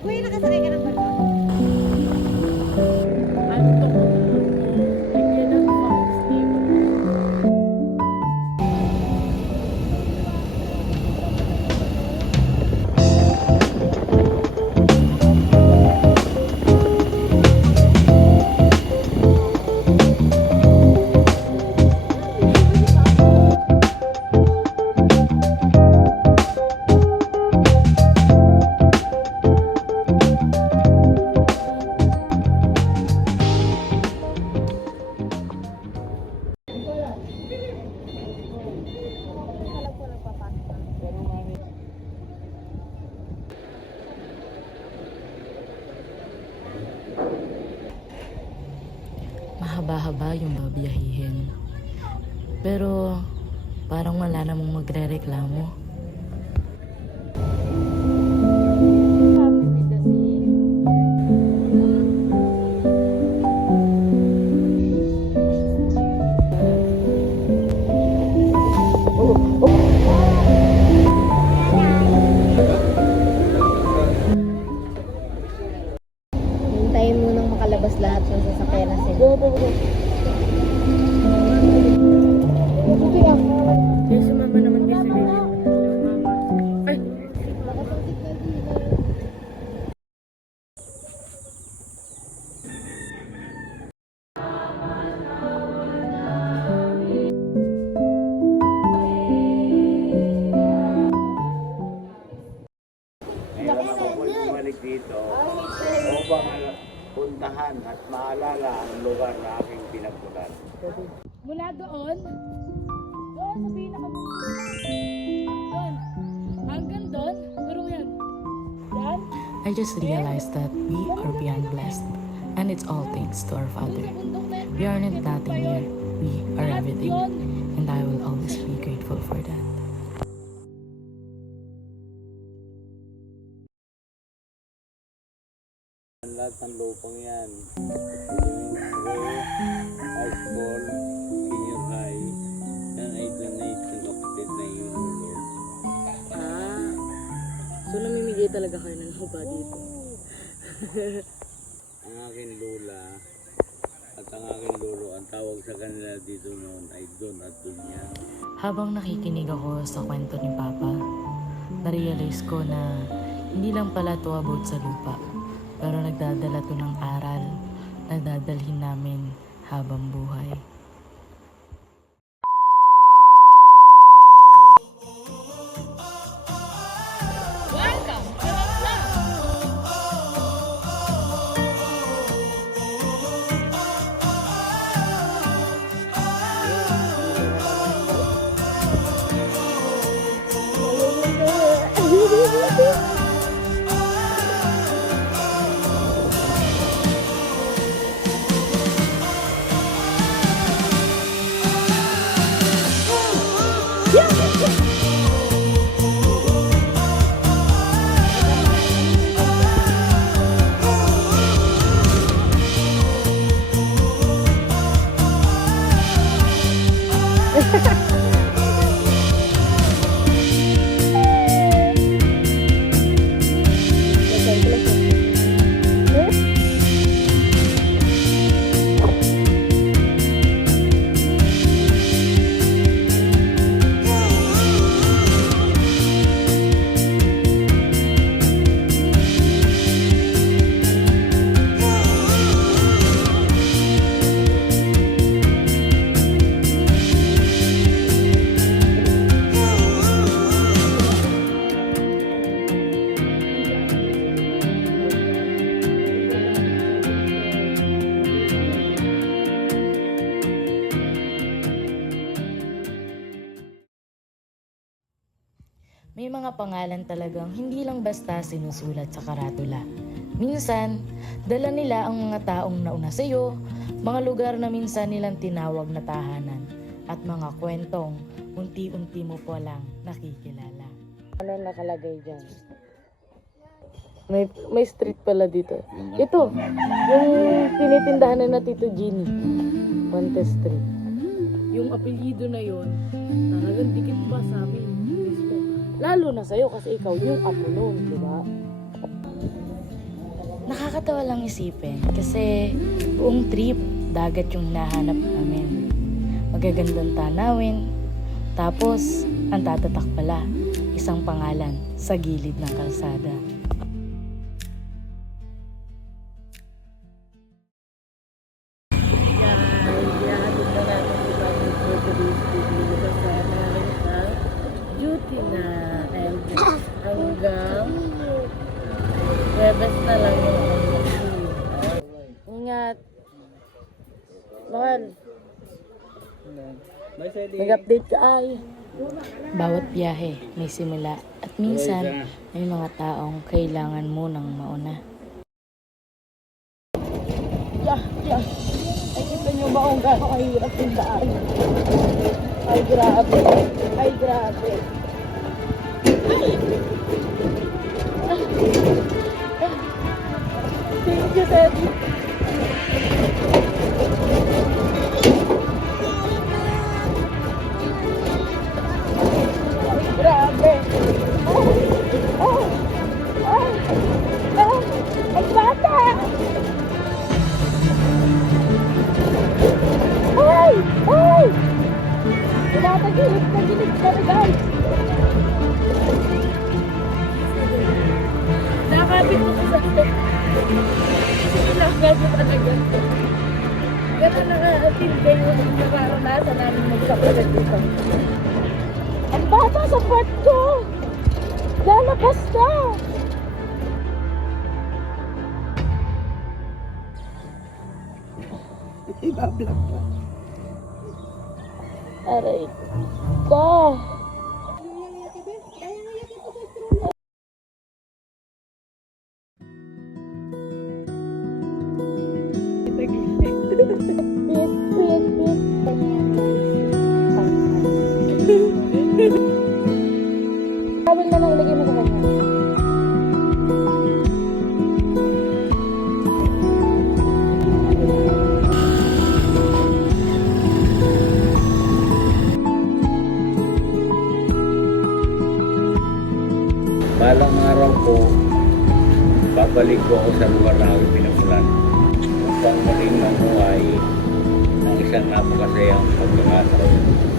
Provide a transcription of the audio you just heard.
Kuya, nakasakay ka ng barko? Mahaba-haba yung babiyahihin. Pero parang wala namang magre-reklamo. Hintayin mo nang makalabas lahat ng sasakyan na sila. Yes, sumama naman din sa gilid. Ay! Ngayon ako po bumalik dito upang puntahan at maalala ang lugar na aking pinagmulan. Mula doon sa pinakamundo. Doon. Hanggang doon, pero yan. Yan. I just realized that we are beyond blessed. And it's all thanks to our Father. We aren't nothing here. We are everything. And I will always be grateful for that. Ang lahat ng lupang yan, elementary, high school, senior high, yan ay donate ng kapatid na yung lulo. So namimigay talaga kayo ng lupa dito? Ang aking lula at ang aking lolo, ang tawag sa kanila dito noon ay Don at Dunya. Habang nakikinig ako sa kwento ni Papa, na-realize ko na hindi lang pala to about sa lupa, pero nagdadala to ng aral na dadalhin namin habang buhay. May mga pangalan talagang hindi lang basta sinusulat sa karatula. Minsan, dala nila ang mga taong nauna sa iyo, mga lugar na minsan nilang tinawag na tahanan, at mga kwentong unti-unti mo pa lang nakikilala. Ano nakalagay dyan? May street pala dito. Ito, yung tinitindahan na Tito Ginny. Montes Street. Yung apelyido na yon, talagang dikit pa sa amin. Lalo na sa'yo kasi ikaw yung apo noon, di ba? Nakakatawa lang isipin kasi buong trip, dagat yung hinahanap namin. Magagandang tanawin, tapos ang tatatak pala, isang pangalan sa gilid ng kalsada. Duty na and hanggang Webes na lang yung ingat. Mahal, mag-update ka ay. Bawat biyahe may simula at minsan may mga taong kailangan mo nang mauna. Yeah. Ay, kita nyo ba kung gano'ng kahirap yung daan? Ay, grabe. Ay, grabe. Thank you, Daddy. Ay, grabe. Ay, bata! Ay! Tinatagilid ka na, guys. Nakakapit mo ko sa ito. Sinakal mo talaga. Gano'n nakakatin kayo yung nararanasan namin magkakulat dito. Ang bata sa part ko! Lalabas na! Iba-vlog pa. Aray ko! Tawil na lang ilagay mo sa kanya. Balang araw ko, babalik ko ako sa lugar na aking pinamulan upang maging mamuhay ng isang napakasayang pagkakataon.